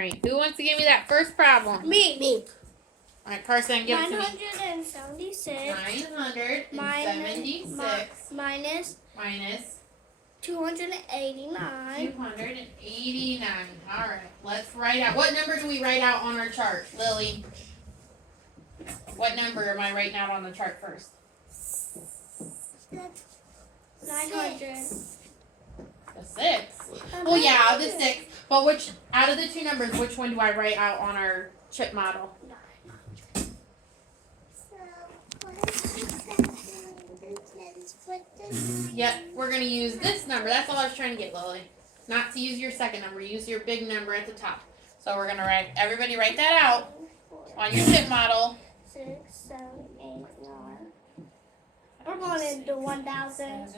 right. Who wants to give me that first problem? Me. All right, Carson, give it to me. 976 976 minus minus 289. 289. All right, let's write out. What number do we write out on our chart, Lily? What number am I writing out on the chart first? 900. The 6. Oh yeah, the 6. But which out of the two numbers, which one do I write out on our chip model? Yep, we're going to use this number. That's all I was trying to get, Lily. Not to use your second number. Use your big number at the top. So we're going to write, everybody write that out on your chip model. 6, 7, 8, 9. We're going into 1,000.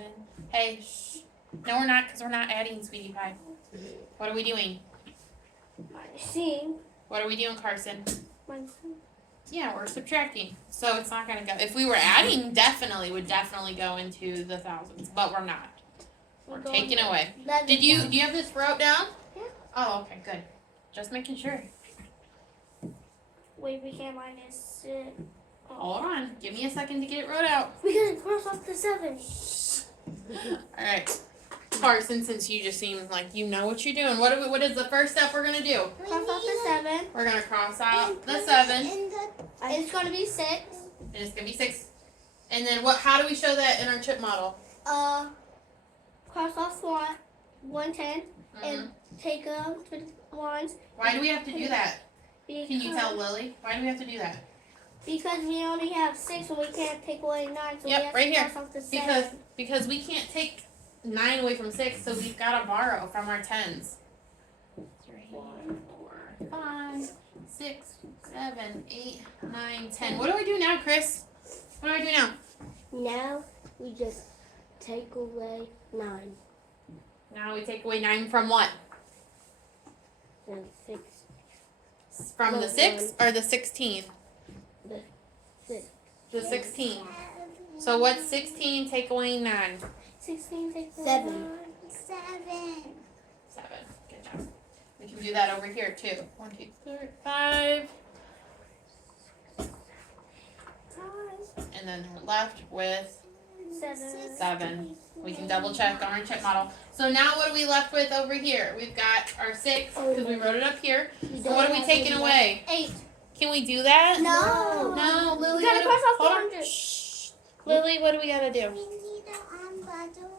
Hey, shh. No, we're not, because we're not adding, sweetie pie. What are we doing? Minusing. What are we doing, Carson? Minusing. Yeah, we're subtracting. So it's not going to go. If we were adding, would definitely go into the thousands. But we're not. We're taking away. Do you have this wrote down? Yeah. Oh, okay, good. Just making sure. Wait, we can't minus it. Hold on. Give me a second to get it wrote out. We can cross off the 7. All right. Carson, since you just seem like you know what you're doing, what is the first step we're going to do? Cross off the 7. We're going to cross out the 7. It's going to be 6. And it's going to be 6. And then how do we show that in our chip model? Cross off 110 and take out the ones. Why do we have to do that? Because, Can you tell Lily? Why do we have to do that? Because we only have 6 and we can't take away 9. So Yep, we have right to here. cross off the 7. Because we can't take 9 away from 6, so we've got to borrow from our 10s. 3, 4, 5, 6, 7, 8, 9, 10. What do I do now, Chris? What do I do now? Now we just take away 9. Now we take away 9 from what? And 6. From the 6 or the 16? The 6. The 16. So what's 16 take away 9? 16 take away 7. 9. 7. Good job. We can do that over here too. 1, 2, 3, 5. And then we're left with 7. We can double check on our check model. So now what are we left with over here? We've got our 6 because we wrote it up here. So what are we taking away? 8. Can we do that? No. No, Lily. We gotta cross off the hold on. 100. Shh. Lily, what do we gotta do? We need to unbundle.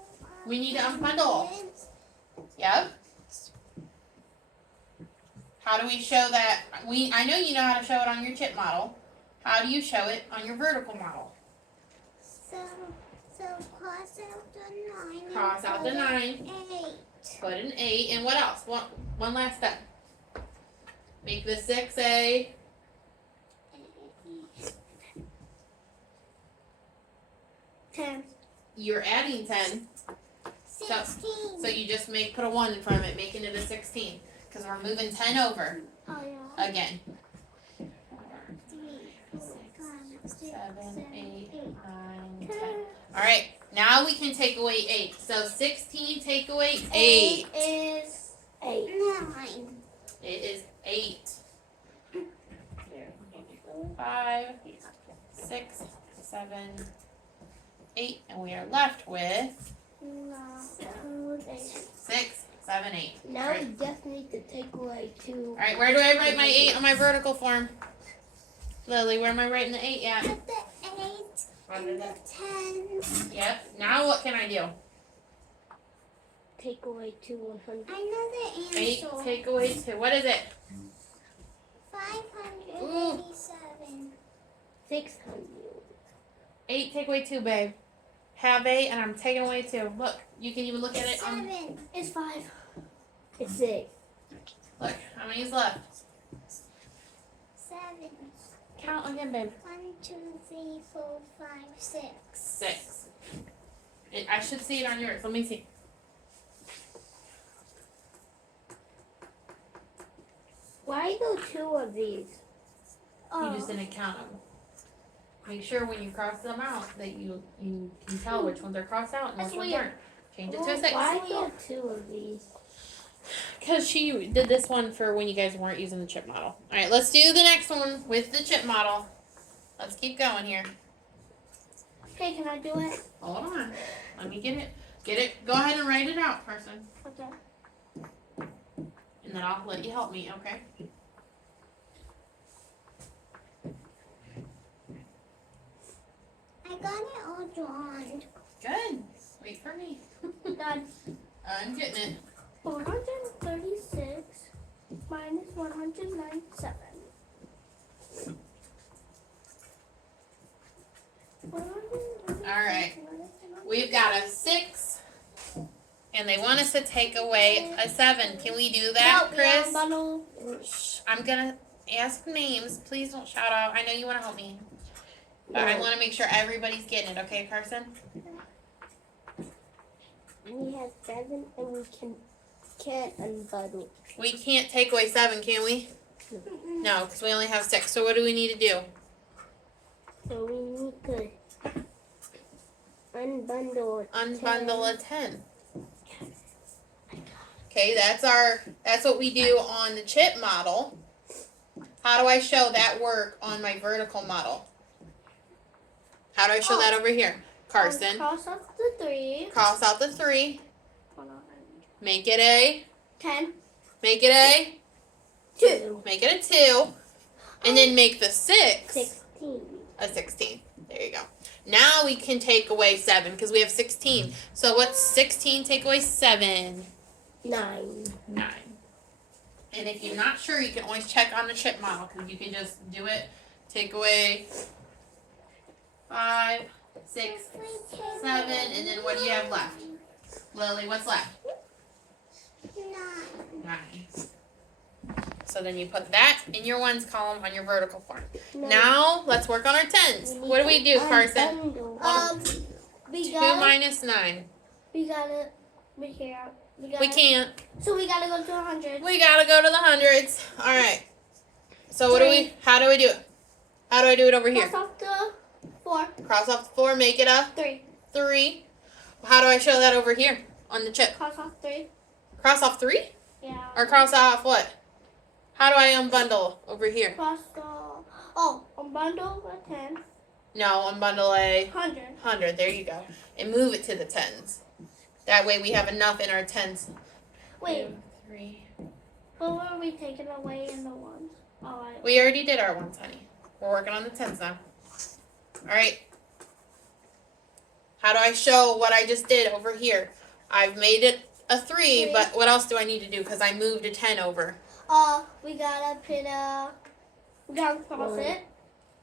We need to unbundle. Yep. How do we show that? I know you know how to show it on your chip model. How do you show it on your vertical model? So cross out the 9. Cross out the 9. 8. Put an 8. And what else? One last step. Make the 6 a 10. You're adding 10. 16. So you just put a 1 in front of it, making it a 16. Because we're moving 10 over Oh, yeah. again. 3, 4, 5, 6, 7, 8, 9, 10. 10. Alright, now we can take away 8. So 16 take away 8. Is 8. 9. It is 8. 5, 6, 7, 8. And we are left with 6, 7, 8. Now Right. we just need to take away 2. Alright, where do I write my 8 on my vertical form? Lily, where am I writing the 8 at? Put the 8 and the 10. Yep. Now what can I do? Take away 2 100. I know the 8 answer. take away 2. What is it? 587. 600. 8 take away 2, babe. Have 8 and I'm taking away 2. Look, you can even look at it on. 7. It's 5. It's 6. Look, how many is left? 7. Count again, babe. 1, 2, 3, 4, 5, 6. 6. I should see it on yours. Let me see. Why do 2 of these? You just didn't count them. Make sure when you cross them out that you can tell which ones are crossed out and which ones aren't. Change it to a 6. Why do 2 of these? Because she did this one for when you guys weren't using the chip model. Alright, let's do the next one with the chip model. Let's keep going here. Okay, can I do it? Hold on. Let me get it. Get it. Go ahead and write it out, person. Okay. And then I'll let you help me, okay? I got it all drawn. Good. Wait for me. Done. I'm getting it. 436 minus 197. Alright. We've got a 6. And they want us to take away a 7. Can we do that, Chris? Shh, I'm gonna ask names. Please don't shout out. I know you want to help me. But I want to make sure everybody's getting it, okay, Carson? We have 7 and we can't unbundle. We can't take away 7, can we? No, because we only have 6. So what do we need to do? So we need to unbundle. Unbundle a 10. Okay, that's what we do on the chip model. How do I show that work on my vertical model? How do I show that over here? Carson, Cross off the 3. cross out the 3. Hold on. Make it a, 10. make it a, 2. make it a 2. And then make the 6 16. a 16. There you go. Now we can take away 7 because we have 16. So what's 16 take away 7? 9. 9. And if you're not sure, you can always check on the chip model because you can just do it. Take away 5, 6, 7, and then what do you have left? Lily, what's left? 9. So then you put that in your ones column on your vertical form. Now let's work on our 10s. What do we do, Carson? We 2 gotta, minus 9. we gotta, we can't. We can't. So we gotta go to 100. We gotta go to the hundreds. All right. So what do we? How do we do it? How do I do it over here? Cross off the 4. Cross off the 4, make it a 3. 3. How do I show that over here on the chip? Cross off 3. Cross off 3? Yeah. Or cross off what? How do I unbundle over here? Cross off. Oh, unbundle a 10. No, unbundle a 100. 100. There you go. And move it to the 10s. That way we have enough in our 10s. Wait, 2, 3. what were we taking away in the ones? Oh, We already did our ones, honey. We're working on the 10s now. All right. How do I show what I just did over here? I've made it a 3, but what else do I need to do? Because I moved a 10 over. we gotta put a. We gotta cross it.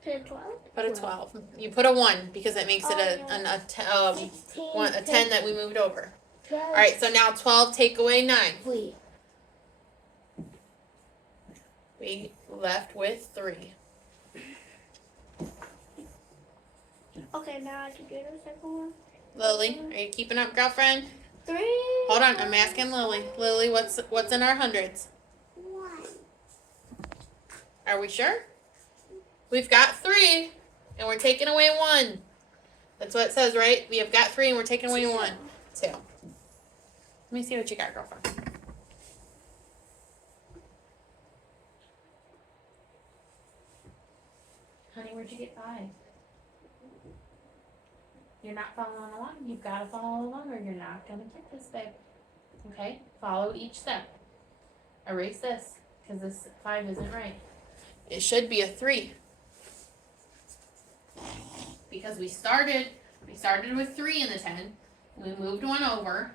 Put a 12. Put a 12. You put a 1 because it makes it a 10 that we moved over. All right, so now 12 take away 9. We left with 3. Okay, now I can do the second one. Lily, are you keeping up, girlfriend? 3. Hold on, I'm asking Lily. Lily, what's in our hundreds? 1. Are we sure? We've got 3, and we're taking away 1. That's what it says, right? We have got 3, and we're taking away 1. 2. Let me see what you got, girlfriend. Honey, where'd you get 5? You're not following along. You've got to follow along, or you're not going to get this, babe. Okay? Follow each step. Erase this, because this 5 isn't right. It should be a 3. Because we started with 3 in the 10. We moved 1 over.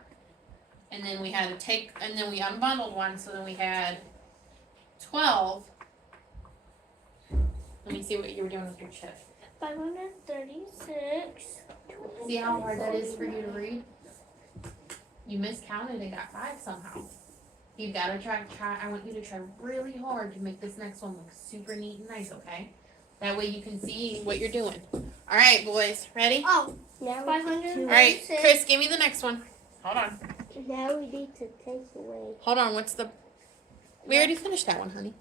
And then we had to and then we unbundled 1, so then we had 12. Let me see what you were doing with your chip. 536. See how hard that is for you to read? You miscounted and got 5 somehow. You've got to try, I want you to try really hard to make this next one look super neat and nice, okay? That way you can see what you're doing. All right, boys, ready? Oh, now 536. All right, Chris, give me the next one. Hold on. Now we need to take away. Hold on, we already finished that one, honey.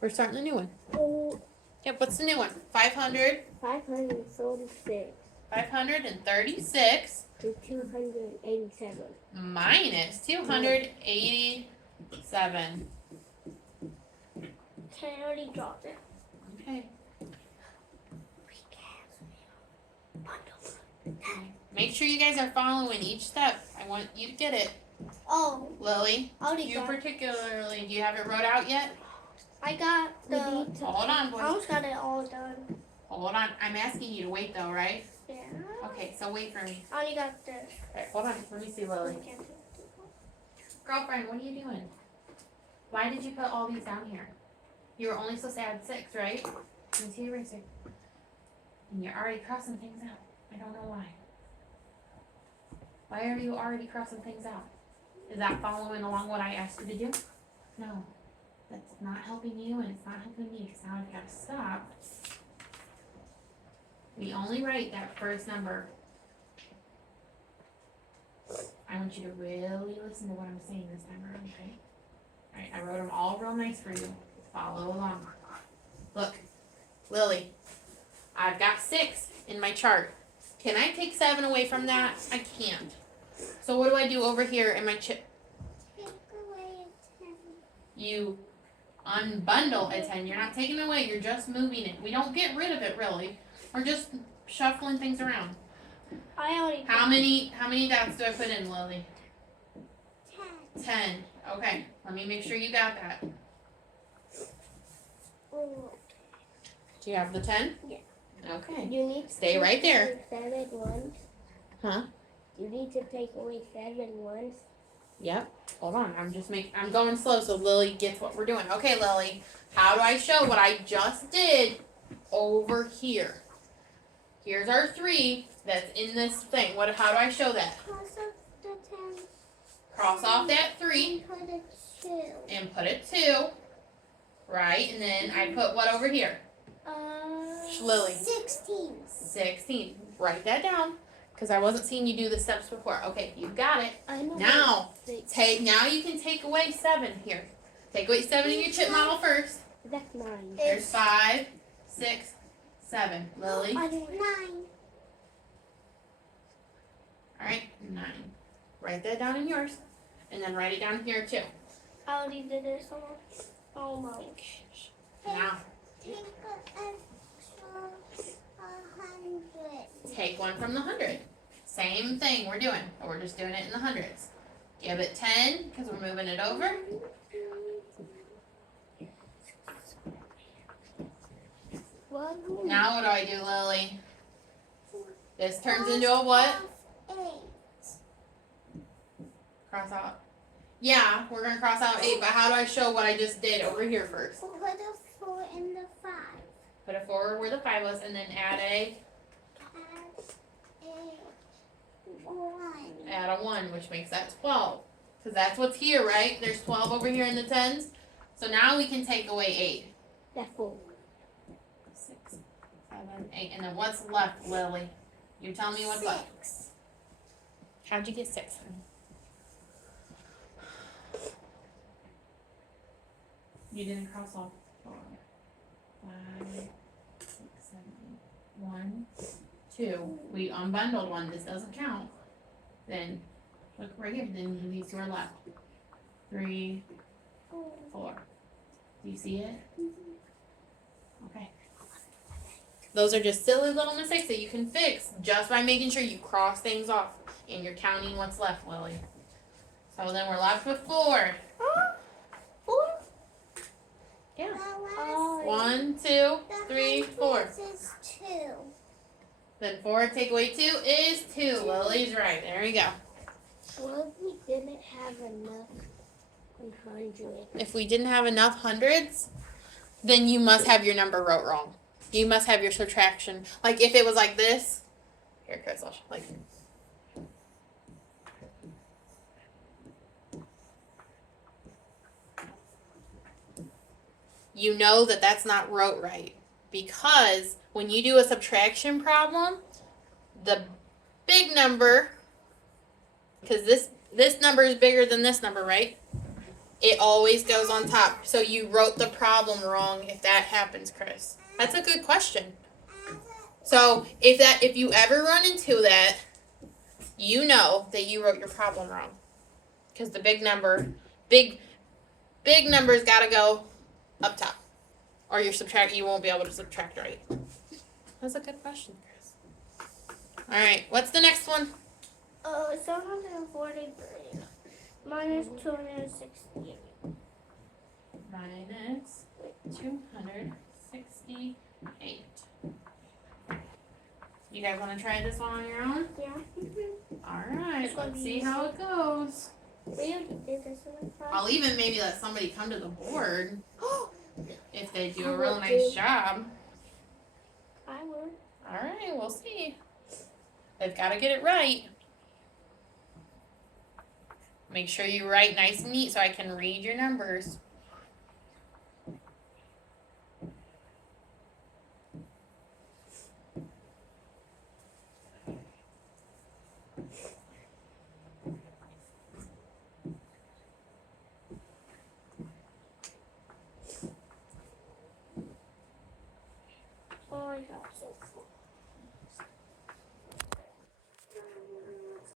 We're starting a new one. Oh, Yep, what's the new one? 500. 536 536 to 287. minus 287. 7. Okay, I already dropped it. Okay. Make sure you guys are following each step. I want you to get it. Oh, Lily, I already you got it. particularly, do you have it wrote out yet? I got the. Hold on, I boys. almost got it all done. Hold on. I'm asking you to wait though, right? Yeah. Okay, so wait for me. I only got this. Alright, hold on. Let me see, Lily. Girlfriend, what are you doing? Why did you put all these down here? You were only supposed to add 6, right? Let me see your eraser. And you're already crossing things out. I don't know why. Why are you already crossing things out? Is that following along what I asked you to do? No. That's not helping you and it's not helping me because now I've got to stop. We only write that first number. I want you to really listen to what I'm saying this time around, okay? Alright, I wrote them all real nice for you. Follow along. Look, Lily, I've got 6 in my chart. Can I take 7 away from that? I can't. So what do I do over here in my chip? Take away a 10. You unbundle a 10. You're not taking it away, you're just moving it. We don't get rid of it really. We're just shuffling things around. I already. How many dots do I put in, Lily? 10. 10. Okay, let me make sure you got that. Oh, Do you have the 10? Yeah. Okay. you need. Stay right there. 7 ones. Huh? You need to take away 7 ones. Yep. Hold on. I'm going slow so Lily gets what we're doing. Okay, Lily. How do I show what I just did over here? Here's our 3 that's in this thing. How do I show that? Cross off the 10. Cross off that 3 And put a 2. and put a 2. Right? And then I put what over here? Lily. 16. 16. Write that down. Because I wasn't seeing you do the steps before. Okay, you got it. I know. Now you can take away 7 here. Take away 7 in your chip model first. That's 9. There's 5, 6, 7. Lily. I didn't. 9. Alright, 9. Write that down in yours. And then write it down here too. I already did this one. Oh my gosh. Now, Take an extra 100. take one from the 100. Same thing we're doing. But we're just doing it in the hundreds. Give it 10 because we're moving it over. Now what do I do, Lily? This turns into a what? 8. Cross out. Yeah, we're going to cross out 8, but how do I show what I just did over here first? Put a 4 in the 5. Put a 4 where the 5 was, and then add a Add a 1. 1, which makes that 12. Because that's what's here, right? There's 12 over here in the 10s. So now we can take away 8. That's 4. 6, 7, 8. And then what's left, Lily? You tell me what's left. 6. How'd you get 6? You didn't cross off 4, 5, 6, 7, 8. 1, 2. We unbundled 1. This doesn't count. Then look right here. Then these 2 are left. 3, 4. Do you see it? Okay. Those are just silly little mistakes that you can fix just by making sure you cross things off and you're counting what's left, Lily. So then we're left with 4. 4? Yeah. Oh, 1, 2, 3, 4. This is 2. Then 4 take away 2 is 2. Lily's right. There you go. well, we didn't have enough 100. If we didn't have enough hundreds, then you must have your number wrote wrong. You must have your subtraction. Like if it was like this. Here, Chris, I'll show. Like. You know that that's not wrote right. Because when you do a subtraction problem, the big number, because this number is bigger than this number, right? It always goes on top. So you wrote the problem wrong if that happens, Chris. That's a good question. So if you ever run into that, you know that you wrote your problem wrong. Because the big number, big numbers gotta go up top. Or you won't be able to subtract right. That's a good question, Chris. Alright, what's the next one? 743 minus 268. Minus 268. You guys want to try this one on your own? Yeah. Alright, It's gonna let's be see easy. how it goes. We already did this one. I'll even maybe let somebody come to the board if they do I a real will nice do. job. I will. Alright, we'll see. They've got to get it right. Make sure you write nice and neat so I can read your numbers. Oh, I got so cool.